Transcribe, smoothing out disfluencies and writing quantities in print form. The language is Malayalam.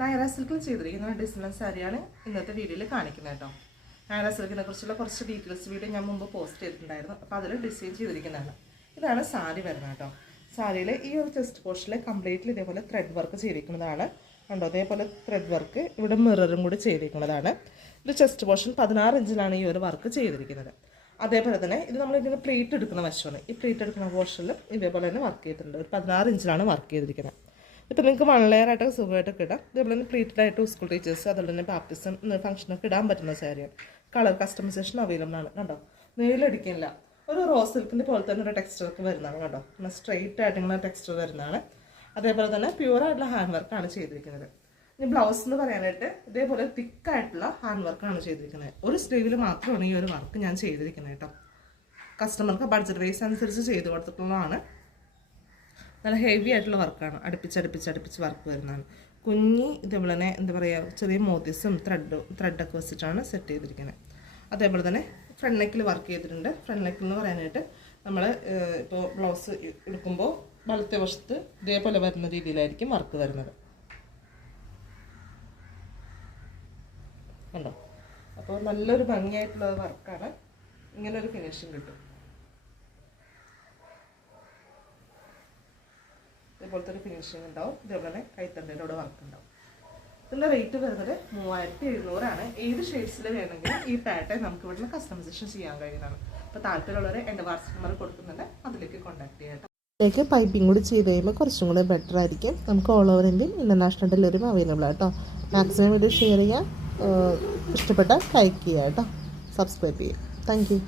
നൈറ സിൽക്കിൽ ചെയ്തിരിക്കുന്ന ഒരു ഡിസൈൻ സാരിയാണ് ഇന്നത്തെ വീഡിയോയിൽ കാണിക്കുന്നത് കേട്ടോ. നൈറ സിൽക്കിനെ കുറിച്ചുള്ള കുറച്ച് ഡീറ്റെയിൽസ് വീഡിയോ ഞാൻ മുമ്പ് പോസ്റ്റ് ചെയ്തിട്ടുണ്ടായിരുന്നു. അപ്പോൾ അതിൽ ഡിസൈൻ ചെയ്തിരിക്കുന്നതാണ്. ഇതാണ് സാരി വരുന്നത് കേട്ടോ. സാരിയിൽ ഈ ഒരു ചെസ്റ്റ് പോർഷനിൽ കംപ്ലീറ്റ്ലി ഇതേപോലെ ത്രെഡ് വർക്ക് ചെയ്തിരിക്കുന്നതാണ് കണ്ടോ. അതേപോലെ ത്രെഡ് വർക്ക് ഇവിടെ മിററും കൂടി ചെയ്തിരിക്കുന്നതാണ്. ഇത് ചെസ്റ്റ് പോർഷൻ 16 ഇഞ്ചിലാണ് ഈ ഒരു വർക്ക് ചെയ്തിരിക്കുന്നത്. അതേപോലെ തന്നെ ഇത് നമ്മളിങ്ങനെ പ്ലേറ്റ് എടുക്കുന്ന വശമാണ്. ഈ പ്ലേറ്റ് എടുക്കുന്ന പോർഷനിലും ഇതേപോലെ തന്നെ വർക്ക് ചെയ്തിട്ടുണ്ട്. ഒരു 16 ഇഞ്ചിലാണ് വർക്ക് ചെയ്തിരിക്കുന്നത്. ഇപ്പോൾ നിങ്ങൾക്ക് 1 ലെയർ ആയിട്ടൊക്കെ സുഖമായിട്ടൊക്കെ ഇടാം. ഇതേപോലെ തന്നെ പ്ലേറ്റഡായിട്ട് സ്കൂൾ ടീച്ചേഴ്സ് അതുപോലെ തന്നെ ബാപ്റ്റിസം ഫംഗ്ഷനൊക്കെ ഇടാൻ പറ്റുന്ന സാരിയാണ്. കളർ കസ്റ്റമൈസേഷൻ അവൈലബിൾ ആണ് കണ്ടോ. നെയിലടിക്കില്ല. ഒരു റോസ് സിൽക്കിൻ്റെ പോലെ തന്നെ ഒരു ടെക്സ്ചറൊക്കെ വരുന്നതാണ് കേട്ടോ. പിന്നെ സ്ട്രെയിറ്റ് ആയിട്ട് ഇങ്ങനെ ടെക്സ്ചർ വരുന്നതാണ്. അതേപോലെ തന്നെ പ്യുവറായിട്ടുള്ള ഹാൻഡ് വർക്കാണ് ചെയ്തിരിക്കുന്നത്. ഇനി ബ്ലൗസ് എന്ന് പറയാനായിട്ട് ഇതേപോലെ തിക്കായിട്ടുള്ള ഹാൻഡ് വർക്കാണ് ചെയ്തിരിക്കുന്നത്. ഒരു സ്ലീവിൽ മാത്രമാണ് ഈ ഒരു വർക്ക് ഞാൻ ചെയ്തിരിക്കുന്നത് കേട്ടോ. കസ്റ്റമർക്ക് ബഡ്ജറ്റ് വൈസ് അനുസരിച്ച് ചെയ്ത് കൊടുത്തിട്ടുള്ളതാണ്. നല്ല ഹെവി ആയിട്ടുള്ള വർക്കാണ്. അടുപ്പിച്ച് വർക്ക് വരുന്നതാണ്. കുഞ്ഞി ഇതേപോലെ തന്നെ എന്താ പറയുക ചെറിയ മോത്തീസും ത്രെഡൊക്കെ വെച്ചിട്ടാണ് സെറ്റ് ചെയ്തിരിക്കുന്നത്. അതേപോലെ തന്നെ ഫ്രണ്ട് നെക്കിൽ വർക്ക് ചെയ്തിട്ടുണ്ട്. ഫ്രണ്ട് നെക്കിൽ എന്ന് പറയാനായിട്ട് നമ്മൾ ഇപ്പോൾ ബ്ലൗസ് എടുക്കുമ്പോൾ വലത്തെ വശത്ത് ഇതേപോലെ വരുന്ന രീതിയിലായിരിക്കും വർക്ക് വരുന്നത് കണ്ടോ. അപ്പോൾ നല്ലൊരു ഭംഗിയായിട്ടുള്ള വർക്കാണ്. ഇങ്ങനൊരു ഫിനിഷിങ് കിട്ടും. ഇതേപോലത്തെ ഒരു ഫിനിഷിങ് ഉണ്ടാവും. ഇതേപോലെ തന്നെ കൈത്തണ്ടയുടെ വർക്ക് ഉണ്ടാവും. ഇതിൻ്റെ റേറ്റ് വരുന്നത് 3700 ആണ്. ഏത് ഷെയ്ഡ്സിൽ വേണമെങ്കിലും ഈ പാറ്റേൺ നമുക്ക് ഇവിടുന്ന് കസ്റ്റമൈസേഷൻ ചെയ്യാൻ കഴിയുന്നതാണ്. അപ്പോൾ താല്പര്യമുള്ളവർ എൻ്റെ വാട്സപ്പ് നമ്പർ കൊടുക്കുന്നുണ്ട്, അതിലേക്ക് കോൺടാക്ട് ചെയ്യാം. ഇതിലേക്ക് പൈപ്പിംഗ് കൂടി ചെയ്ത് കഴിയുമ്പോൾ കുറച്ചും കൂടി ബെറ്റർ ആയിരിക്കും. നമുക്ക് ഓൾ ഓവർ ഇന്ത്യൻ ഇൻ്റർനാഷണൽ ഡെലിവറിയും അവൈലബിൾ ആട്ടോ. മാക്സിമം വീഡിയോ ഷെയർ ചെയ്യുക, ഇഷ്ടപ്പെട്ടാൽ ലൈക്ക് ചെയ്യുക കേട്ടോ, സബ്സ്ക്രൈബ് ചെയ്യുക. Thank you.